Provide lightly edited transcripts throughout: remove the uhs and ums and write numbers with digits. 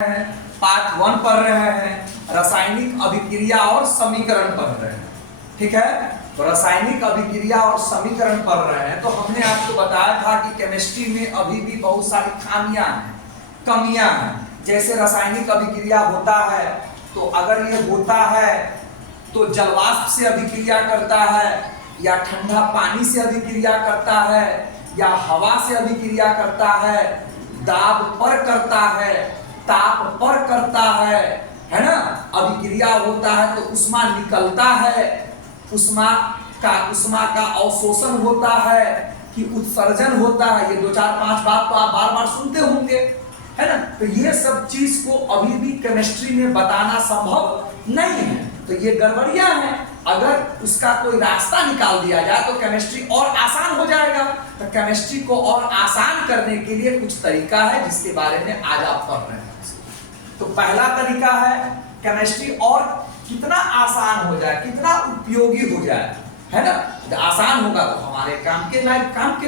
Part 1 पढ़ रहे हैं, रासायनिक अभिक्रिया और समीकरण पढ़ रहे हैं। ठीक है, तो रासायनिक अभिक्रिया और समीकरण पढ़ रहे हैं। तो हमने आपको बताया था कि केमिस्ट्री में अभी भी बहुत सारी खामियां हैं, कमियां हैं। जैसे रासायनिक अभिक्रिया होता है तो अगर ये होता है तो जलवाष्प से अभिक्रिया करता है, या ठंडा पानी से अभिक्रिया करता है, या हवा से अभिक्रिया करता है, दाब पर करता है, ताप पर करता है ना। अभिक्रिया होता है तो उष्मा निकलता है, उष्मा का अवशोषण होता है कि उत्सर्जन होता है। ये 2-4-5 बात तो आप बार बार सुनते होंगे, है ना। तो ये सब चीज को अभी भी केमिस्ट्री में बताना संभव नहीं है, तो ये गड़बड़ियां हैं। अगर उसका कोई रास्ता निकाल दिया जाए तो केमिस्ट्री और आसान हो जाएगा। तो केमिस्ट्री को और आसान करने के लिए कुछ तरीका है जिसके बारे में आज आप पढ़ रहे हैं। तो पहला तरीका है केमिस्ट्री और कितना आसान हो जाए, कितना उपयोगी हो जाए, है ना। जब आसान होगा तो हमारे काम के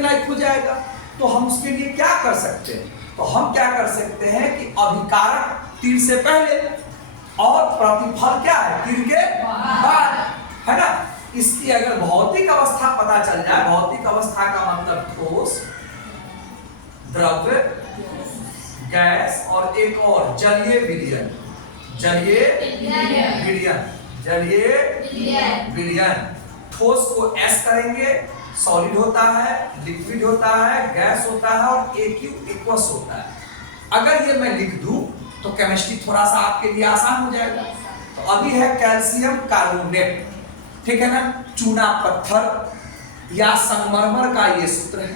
लायक हो जाएगा। तो हम उसके लिए क्या कर सकते हैं? तो हम क्या कर सकते हैं कि अभिकारक तीर से पहले और प्रतिफल क्या है, तीर के बाद, है ना। इसकी अगर भौतिक अवस्था पता चल जाए, भौतिक अवस्था का मतलब ठोस, द्रव्य, गैस और एक और जलीय विलयन, ठोस को एस करेंगे, सॉलिड होता है, लिक्विड होता है, गैस होता है और एक्वस होता है। अगर ये मैं लिख दूं तो केमिस्ट्री थोड़ा सा आपके लिए आसान हो जाएगा। तो अभी है कैल्शियम कार्बोनेट, ठीक है ना, चूना पत्थर या संगमरमर का ये सूत्र है,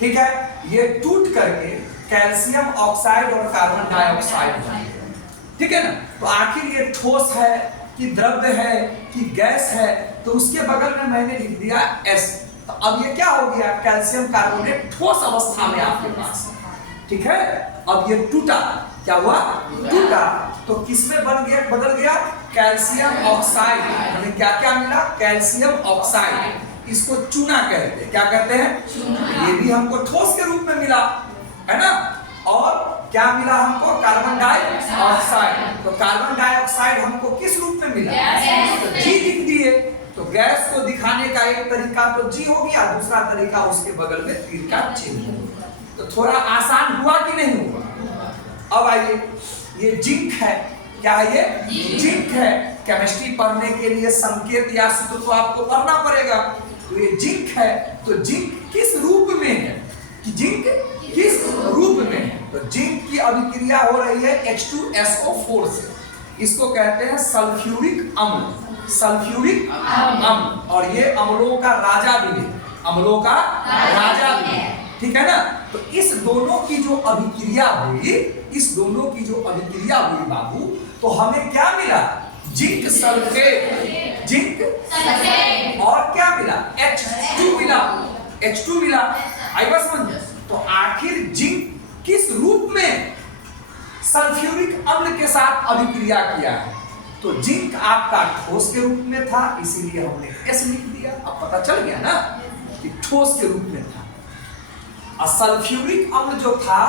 ठीक है। ये टूट करके कैल्शियम ऑक्साइड और कार्बन डाइऑक्साइड बनेगा, ठीक है ना। तो आखिर ये ठोस है कि द्रव्य है कि गैस है, तो उसके बगल में मैंने लिख दिया एस। तो अब ये क्या हो गया, कैल्शियम कार्बोनेट ठोस अवस्था में आपके पास, ठीक है। अब ये टूटा, क्या हुआ, टूटा, तो किसमें बदल गया, कैल्शियम ऑक्साइड। हमें क्या क्या मिला, कैल्शियम ऑक्साइड। इसको चूना कहते हैं, क्या कहते हैं, ये भी हमको ठोस के रूप में मिला, है ना। और क्या मिला हमको, कार्बन डाइऑक्साइड। तो कार्बन डाइऑक्साइड हमको किस रूप में मिला, तो जी लिख दिए। तो गैस को दिखाने का एक तरीका तो जी हो गया, दूसरा तरीका उसके बगल में तीर का चिन्ह। तो थोड़ा आसान हुआ कि नहीं हुआ। अब आइए, ये जिंक है, क्या है ये, जिंक है। केमिस्ट्री पढ़ने के लिए संकेत या सूत्र तो आपको पढ़ना पड़ेगा। तो ये जिंक है, तो जिंक किस रूप में है, कि जिंक किस रूप में है। तो जिंक की अभिक्रिया हो रही है H2SO4 से, इसको कहते हैं सल्फ्यूरिक अम्ल, सल्फ्यूरिक अम्ल। और ये अम्लों का राजा भी है, अम्लों का राजा भी है, ठीक है ना। तो इस दोनों की जो अभिक्रिया हुई, इस दोनों की जो अभिक्रिया हुई बाबू, तो हमें क्या मिला, जिंक सल्फेट, जिंक सल्फेट, और क्या मिला, H2 मिला, H2 मिला। आई बस समझ। तो आखिर जिंक किस रूप में सल्फ्यूरिक अम्ल के साथ अभिक्रिया किया है, तो जिंक आपका ठोस के रूप में था, इसीलिए हमने एस लिख दिया। अब पता चल गया ना कि ठोस के रूप में था। और सल्फ्यूरिक अम्ल जो था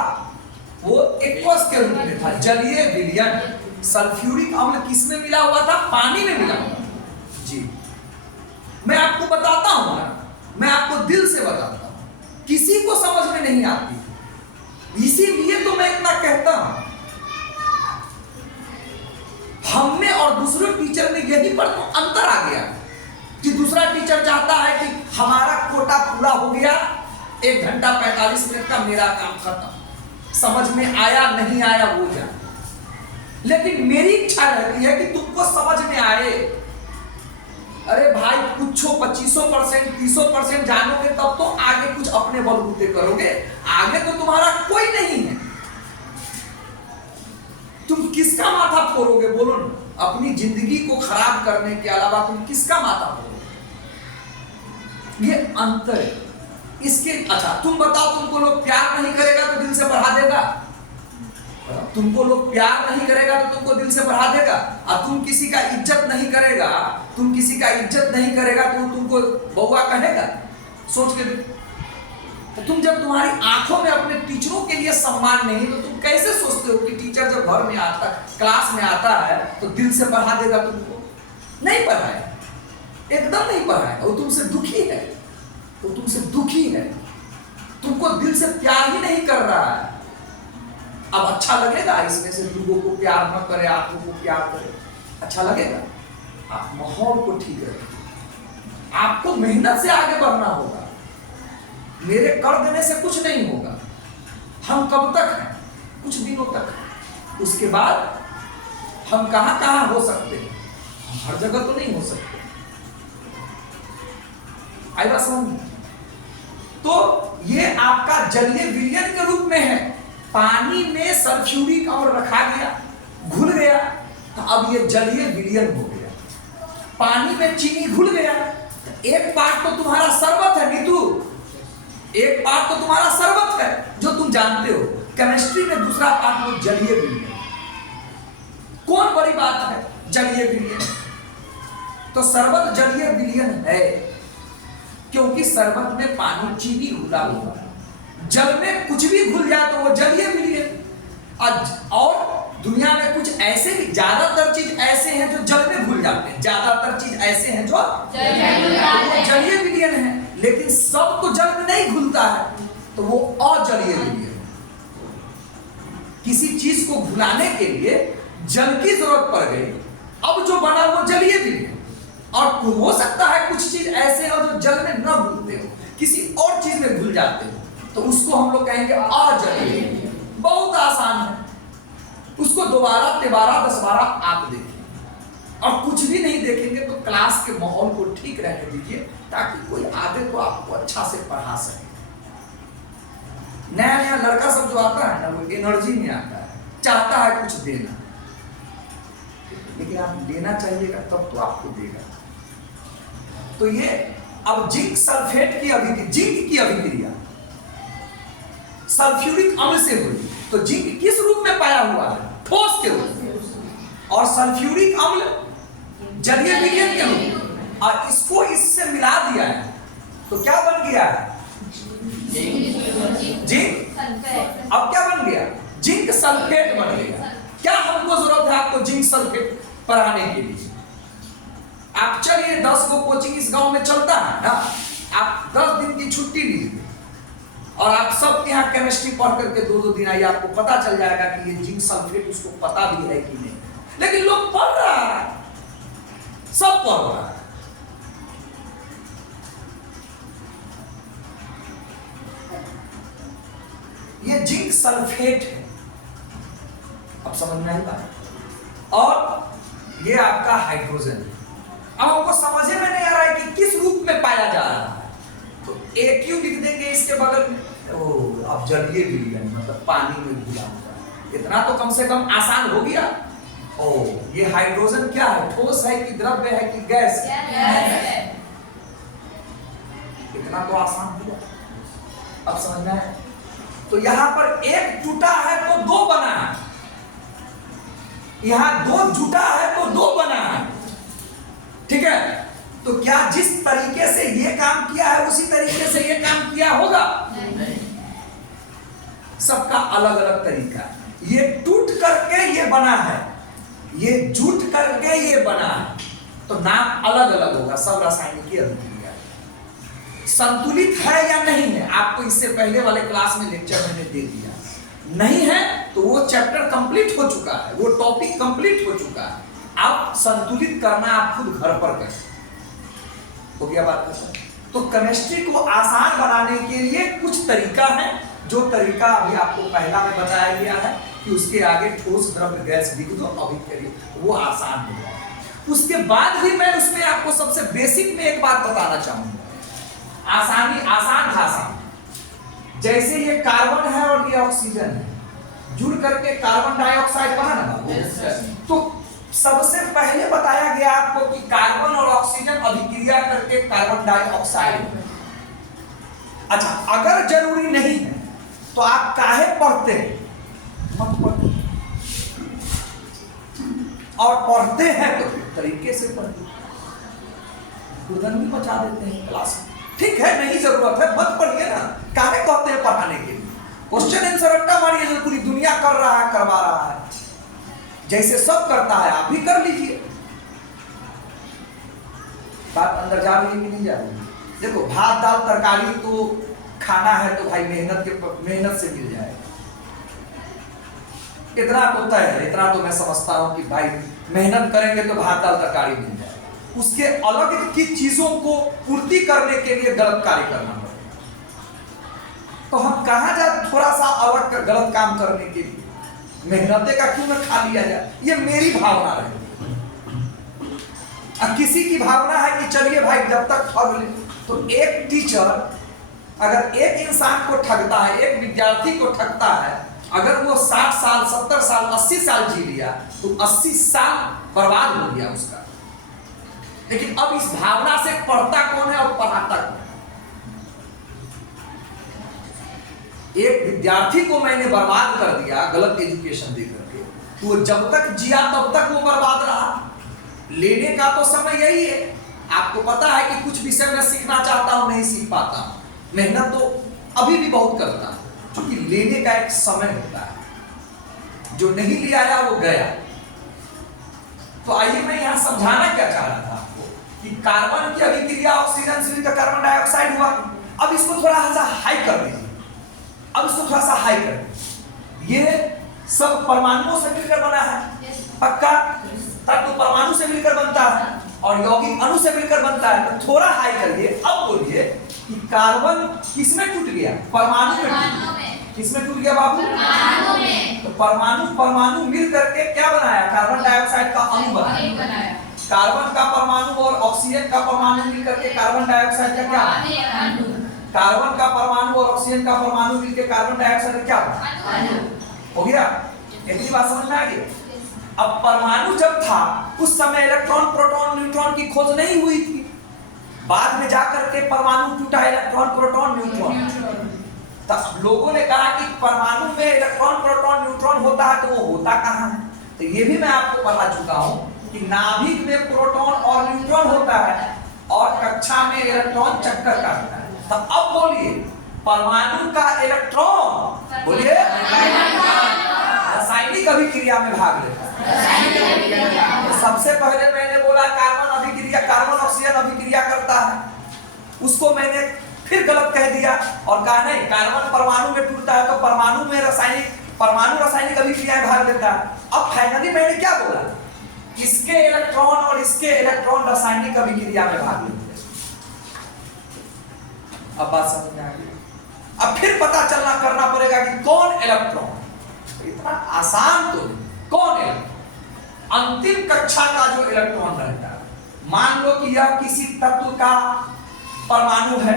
वो एक्वस के रूप में था, जलीय विलयन। सल्फ्यूरिक अम्ल किस में मिला हुआ था, पानी में मिला हुआ जी। मैं आपको बताता हूं ना, मैं आपको दिल से बताता हूं, किसी को समझ में नहीं आती, इसीलिए तो मैं इतना कहता हूं। हम में और दूसरे टीचर में यही पर तो अंतर आ गया कि दूसरा टीचर चाहता है कि हमारा कोटा पूरा हो गया, 1 घंटा 45 मिनट का मेरा काम खत्म, समझ में आया नहीं आया वो जाने। लेकिन मेरी इच्छा रहती है कि तुमको समझ में आए। अरे भाई कुछ 25% 30% जानोगे तब तो आगे कुछ अपने बलबूते करोगे, आगे तो तुम्हारा कोई नहीं है। तुम किसका माथा फोड़ोगे, बोलो ना। अपनी जिंदगी को खराब करने के अलावा तुम किसका माथा फोड़ोगे, ये अंतर है इसके। अच्छा तुम बताओ, तुमको लोग प्यार नहीं करेगा तो दिल से बढ़ा देगा, तुमको लोग प्यार नहीं करेगा तो तुमको दिल से बढ़ा देगा। और तुम किसी का इज्जत नहीं करेगा, तो तुमको बउआ कहेगा, सोच के तो तुम जब तुम्हारी आंखों में अपने टीचरों के लिए सम्मान नहीं, तो तुम कैसे सोचते हो कि टीचर जब घर में आता, क्लास में आता है तो दिल से पढ़ा देगा तुमको? नहीं पढ़ाएगा, एकदम नहीं पढ़ाएगा। वो तुमसे दुखी है, वो तुमसे दुखी है, तुमको दिल से प्यार ही नहीं कर रहा है। अब अच्छा लगेगा इसमें से लोगों को प्यार न करे, आपको को प्यार करे? अच्छा लगेगा? आप माहौल को ठीक रखें, आपको मेहनत से आगे बढ़ना होगा। मेरे कर देने से कुछ नहीं होगा। हम कब तक हैं? कुछ दिनों तक हैं। उसके बाद हम कहां कहां हो सकते हैं? हम हर जगह तो नहीं हो सकते। आई बात समझ? तो ये आपका जलीय विलयन के रूप में है। पानी में सल्फ्यूरिक अम्ल रखा गया, घुल गया, तो अब ये जलीय विलयन हो गया। पानी में चीनी घुल गया, तो एक पार्ट तो तुम्हारा शरबत है नीतू, एक पार्ट तो तुम्हारा शरबत है जो तुम जानते हो। केमिस्ट्री में दूसरा पार्ट वो जलीय विलयन। कौन बड़ी बात है? जलीय विलयन। तो शरबत जलीय विलयन है, क्योंकि शरबत में पानी चीनी घुला हुआ है। जल में कुछ भी घुल जाए तो वो जलीय विलयन। और दुनिया में कुछ ऐसे भी, ज्यादातर चीज ऐसे हैं जो जल में घुल जाते हैं, ज्यादातर चीज ऐसे हैं जो जलीय विलयन है। लेकिन सब तो जल में नहीं घुलता है, तो वो अजलीय विलयन। किसी चीज को घुलाने के लिए जल की जरूरत पड़ गई, अब जो बना वो जलीय विलयन। और हो सकता है कुछ चीज ऐसे हो जो जल में न घुलते हो, किसी और चीज में घुल जाते हो, तो उसको हम लोग कहेंगे अजलीय। बहुत आसान है, उसको दोबारा तिबारा 10 बार आप देखिए। और कुछ भी नहीं देखेंगे तो क्लास के माहौल को ठीक रहने दीजिए, ताकि कोई आगे तो आपको अच्छा से पढ़ा सके। नया नया लड़का सब जो आता है ना, वो एनर्जी में आता है, चाहता है कुछ देना, लेकिन आप देना चाहिएगा तब तो आपको देगा। तो ये अब जिंक सल्फेट की अभिक्रिया, जिंक की अभिक्रिया सल्फ्यूरिक अम्ल से हुई, तो जिंक किस रूप में पाया हुआ है? ठोस के रूप में। और सल्फ्यूरिक अम्ल जलीय विलयन के रूप में। और इसको इससे मिला दिया है, तो क्या बन गया है? जिंक। अब क्या बन गया? जिंक सल्फेट बन गया। क्या हमको जरूरत है आपको जिंक सल्फेट पढ़ाने के लिए? आप चलिए 10 को कोचिंग इस गांव में चलता है ना, आप 10 दिन की छुट्टी लीजिए और आप सब यहाँ केमिस्ट्री पढ़ करके 2-2 दिन आइए, आपको पता चल जाएगा कि ये जिंक सल्फेट उसको पता भी है कि नहीं। लेकिन लोग पढ़ रहा है, सब पढ़ रहा है। ये जिंक सल्फेट है, अब समझ में आई बात? और ये आपका हाइड्रोजन है। अब हमको समझे में नहीं आ रहा है कि किस रूप में पाया जा रहा है, तो AQ लिख देंगे इसके बगल में। अब जलीय विलयन मतलब पानी में घुला हुआ, इतना तो कम से कम आसान हो गया। ये हाइड्रोजन क्या है? ठोस है कि द्रव्य है कि गैस है? इतना तो आसान हुआ। अब समझ में आया? तो यहां पर एक टूटा है तो 2 बना है, यहां 2 जुटा है तो 2 बना है। ठीक है? तो क्या जिस तरीके से ये काम किया है उसी तरीके से ये काम किया होगा? नहीं। सबका अलग अलग तरीका है। ये टूट करके ये बना है, ये जुट करके ये बना है, तो नाम अलग अलग होगा। सब रासायनिक अभिक्रिया संतुलित है या नहीं है, आपको इससे पहले वाले क्लास में लेक्चर मैंने दे दिया। नहीं है तो वो चैप्टर कंप्लीट हो चुका है, वो टॉपिक कंप्लीट हो चुका है। आप संतुलित करना आप खुद घर पर करें। हो गया बात खत्म। तो केमिस्ट्री को आसान बनाने के लिए कुछ तरीका है, जो तरीका अभी आपको पहला में बताया गया है कि उसके आगे ठोस द्रव्य गैस लिख दो, अभी करिए, वो आसान हो जाए। उसके बाद भी मैं उसमें आपको सबसे बेसिक में एक बात बताना चाहूंगा, आसान भाषा। जैसे ये कार्बन है और ये ऑक्सीजन है, जुड़ करके कार्बन डाइऑक्साइड बना ना, तो सबसे पहले बताया गया आपको कि कार्बन और ऑक्सीजन अभिक्रिया करके कार्बन डाइऑक्साइड। अच्छा, अगर जरूरी नहीं है तो आप काहे पढ़ते हैं? मत पढ़ो। और पढ़ते हैं तो तरीके से पढ़िए, दुर्गंध भी बचा देते हैं क्लास में। ठीक है, नहीं जरूरत है मत पढ़िए ना, काहे कहते हैं पढ़ाने के लिए? क्वेश्चन आंसर रट्टा मारिए जो पूरी दुनिया कर रहा है, करवा रहा है, जैसे सब करता है आप भी कर लीजिए। बात अंदर जा रही है कि नहीं जा रही? देखो भात दाल तरकारी तो खाना है तो भाई मेहनत से मिल जाए, इतना तो तय है, इतना तो मैं समझता हूं कि भाई मेहनत करेंगे तो भात दाल तरकारी मिल जाए। उसके अलग की चीजों को पूर्ति करने के लिए गलत कार्य करना पड़ेगा, तो हम कहां जाए थोड़ा सा अलग गलत काम करने के लिए? मेहनते का क्यों न खा लिया जाए, ये मेरी भावना रही। किसी की भावना है कि चलिए भाई जब तक ठग ले, तो एक टीचर अगर एक इंसान को ठगता है, एक विद्यार्थी को ठगता है, अगर वो 60 साल 70 साल 80 साल जी लिया तो 80 साल बर्बाद हो गया उसका। लेकिन अब इस भावना से पढ़ता कौन है और पढ़ाता कौन है? एक विद्यार्थी को मैंने बर्बाद कर दिया गलत एजुकेशन दे करके, तो वो जब तक जिया तब तक वो बर्बाद रहा। लेने का तो समय यही है, आपको पता है कि कुछ विषय में सीखना चाहता हूं नहीं सीख पाता हूं, मेहनत तो अभी भी बहुत करता हूं, क्योंकि लेने का एक समय होता है, जो नहीं लिया आया वो गया। तो आइए मैं यहां समझाना क्या चाह रहा था आपको कि कार्बन की अभिक्रिया ऑक्सीजन से मिलकर कार्बन डाइऑक्साइड हुआ। अब इसको थोड़ा सा हाई कर दीजिए, अब इसको थोड़ा सा हाई कर दीजिए। ये सब परमाणुओं से मिलकर बना है, पक्का? तब तो परमाणु से मिलकर बनता है और यौगिक अणु से मिलकर बनता है। तो थोड़ा हाई करिए, अब बोलिए कि कार्बन किसमें टूट गया? परमाणु में। किसमें टूट गया बाबू? परमाणु में। तो परमाणु मिल करके क्या बनाया? कार्बन डाइऑक्साइड का अणु बनाया। कार्बन का परमाणु और ऑक्सीजन का परमाणु मिल करके कार्बन डाइऑक्साइड का क्या? कार्बन का परमाणु और ऑक्सीजन का परमाणु मिलकर कार्बन डाइऑक्साइड का क्या बना? हो गया? इतनी बात समझ में आ गई? अब परमाणु जब था उस समय इलेक्ट्रॉन प्रोटॉन न्यूट्रॉन की खोज नहीं हुई थी, बाद में जाकर के परमाणु टूटा, इलेक्ट्रॉन प्रोटॉन न्यूट्रॉन। तब लोगों ने कहा कि परमाणु में इलेक्ट्रॉन प्रोटॉन न्यूट्रॉन होता है, तो वो होता कहां है? तो ये भी मैं आपको बता चुका हूं कि नाभिक में प्रोटॉन और न्यूट्रॉन होता है और कक्षा में इलेक्ट्रॉन चक्कर काटता है। तो अब बोलिए परमाणु का इलेक्ट्रॉन, बोलिए रासायनिक अभिक्रिया में भाग लेता है। सबसे पहले मैंने बोला कार्बन अभिक्रिया, कार्बन ऑक्सीजन अभिक्रिया करता है, उसको मैंने फिर गलत कह दिया और कहा नहीं कार्बन परमाणु में टूटता है तो परमाणु रासायनिक अभिक्रिया में भाग लेता है। अब फाइनली मैंने क्या बोला? इसके इलेक्ट्रॉन और इसके इलेक्ट्रॉन रासायनिक अभिक्रिया में भाग लेते हैं। अब बात समझ में आ गई? अब फिर पता चलना करना पड़ेगा कि कौन इलेक्ट्रॉन, इतना आसान तो नहीं, कौन इलेक्ट्रॉन? अंतिम कक्षा का जो इलेक्ट्रॉन रहता है, मान लो कि यह किसी तत्व का परमाणु है,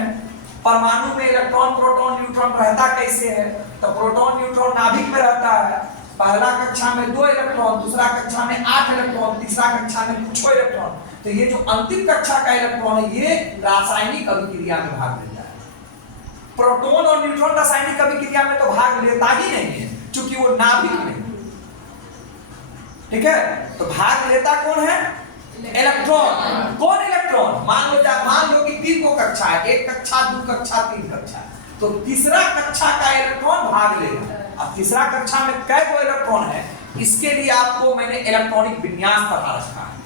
परमाणु में इलेक्ट्रॉन प्रोटॉन न्यूट्रॉन रहता कैसे है? तो प्रोटॉन न्यूट्रॉन नाभिक में रहता है, पहला कक्षा में 2 इलेक्ट्रॉन, दूसरा कक्षा में 8 इलेक्ट्रॉन, तीसरा कक्षा में कुछ इलेक्ट्रॉन। तो ये जो अंतिम कक्षा का इलेक्ट्रॉन है ये रासायनिक अभिक्रिया में भाग लेता है। प्रोटॉन और न्यूट्रॉन रासायनिक अभिक्रिया में तो भाग लेता ही नहीं है, क्योंकि वो नाभिक में, ठीक है? तो भाग लेता कौन है? इलेक्ट्रॉन। कौन इलेक्ट्रॉन? मान लो कि 3 को कक्षा है, 1 कक्षा 2 कक्षा 3 कक्षा, तो तीसरा कक्षा का इलेक्ट्रॉन भाग लेगा। अब तीसरा कक्षा में कै गो इलेक्ट्रॉन है, इसके लिए आपको मैंने इलेक्ट्रॉनिक विन्यास पता रखा है।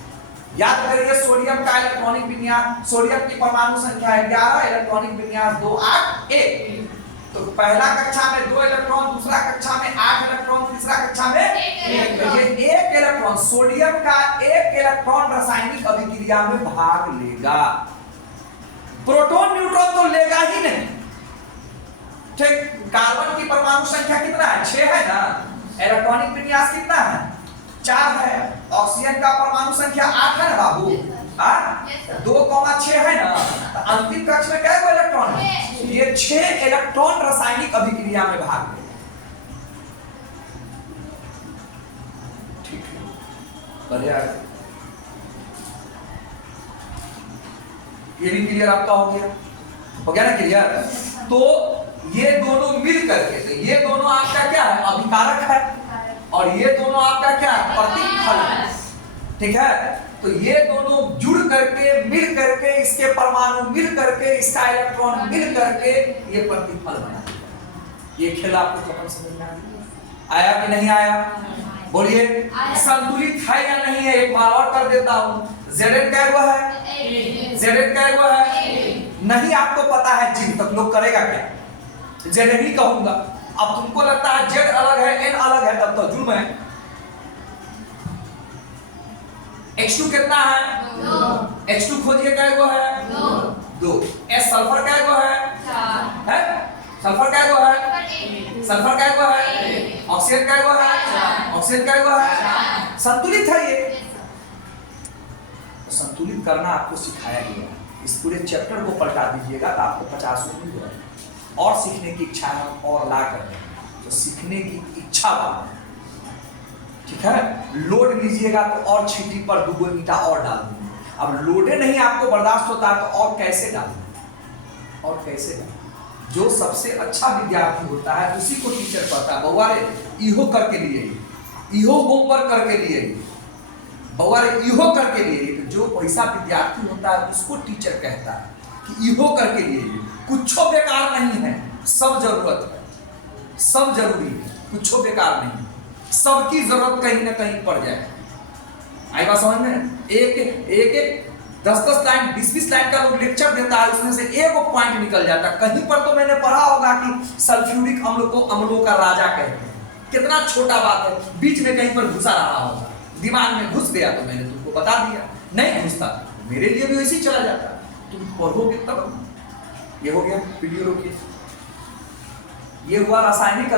याद करिए सोडियम का इलेक्ट्रॉनिक विन्यास, सोडियम की परमाणु संख्या है 11, इलेक्ट्रॉनिक विन्यास 2 8 1। तो पहला कक्षा में 2 इलेक्ट्रॉन, दूसरा कक्षा में 8 इलेक्ट्रॉन, तीसरा कक्षा में 1 इलेक्ट्रॉन। सोडियम का 1 इलेक्ट्रॉन रासायनिक अभिक्रिया में भाग लेगा, प्रोटॉन न्यूट्रॉन तो लेगा ही नहीं। ठीक, कार्बन की परमाणु संख्या कितना है? 6 है ना, इलेक्ट्रॉनिक विन्यास कितना है? 4 है। ऑक्सीजन का परमाणु संख्या 8 है ना बाबू, 2,6 है ना, तो अंतिम कक्ष में क्या इलेक्ट्रॉन है? ये 6 इलेक्ट्रॉन रासायनिक अभिक्रिया में भाग लेंगे। ठीक है, बढ़िया, ये भी क्लियर आपका हो गया ना क्लियर? तो ये दोनों मिल करके, तो ये दोनों आपका क्या है? अभिकारक है, और ये दोनों आपका क्या है? प्रतिफलक। ठीक है, तो ये दोनों जुड़ करके मिल करके इसके परमाणु मिल करके इसका इलेक्ट्रॉन मिल करके ये प्रतिफल बना। ये खेल आपको कब समझ में आया कि नहीं आया? बोलिए संतुलित है या नहीं है? एक बार और कर देता हूं। Zn क्या हुआ है? Zn क्या हुआ है? नहीं आपको पता है जिन तक लोग करेगा क्या? Zn ही कहूंगा। अब तुमको लगता है Z अलग है N अलग है, तब तो जुर्म है। H2 कितना है? 2। H2 खोजिए क्या हुआ है? 2। S सल्फर क्या हुआ है? 4 है। सल्फर क्या हुआ है? सल्फर क्या हुआ है? ऑक्सीजन क्या हुआ है? ऑक्सीजन क्या हुआ है? संतुलित है ये। तो संतुलित करना आपको सिखाया गया। इस पूरे चैप्टर को पलटा दीजिएगा तो आपको 50 मिल जाएगा। और सीखने की इच्छा है और ला कर तो सीखने की इच्छा वाला, ठीक है? लोड लीजिएगा तो और छीटी पर 2 ईंटा और डाल दूंगे। अब लोडे नहीं आपको बर्दाश्त होता तो और कैसे डालूं? और कैसे डालूं? जो सबसे अच्छा विद्यार्थी होता है उसी को टीचर कहता है बउआ रे इहो करके लिए, इहो होमवर्क करके लिए, बउआ रे इहो करके लिए। तो जो पैसा विद्यार्थी होता है उसको टीचर कहता है कि इहो करके लिए। कुछ बेकार नहीं है, सब जरूरत है, सब जरूरी है, कुछ बेकार नहीं, सबकी जरूरत कहीं ना कहीं पड़ जाए। आई बात समझ में? एक 10-10 लाइन 20-20 लाइन का लोग लेक्चर देता है, उसमें से एक पॉइंट निकल जाता है। कहीं पर तो मैंने पढ़ा होगा कि सल्फ्यूरिक अम्ल को अम्लों का राजा कहते हैं। कितना छोटा बात है, बीच में कहीं पर घुसा रहा होगा, दिमाग में घुस गया तो मैंने तुमको बता दिया। नहीं घुसता मेरे लिए भी वैसे ही चला जाता, तुम पढ़ोगे तब। ये हो गया, वीडियो रोकिए। ये हुआ रासायनिक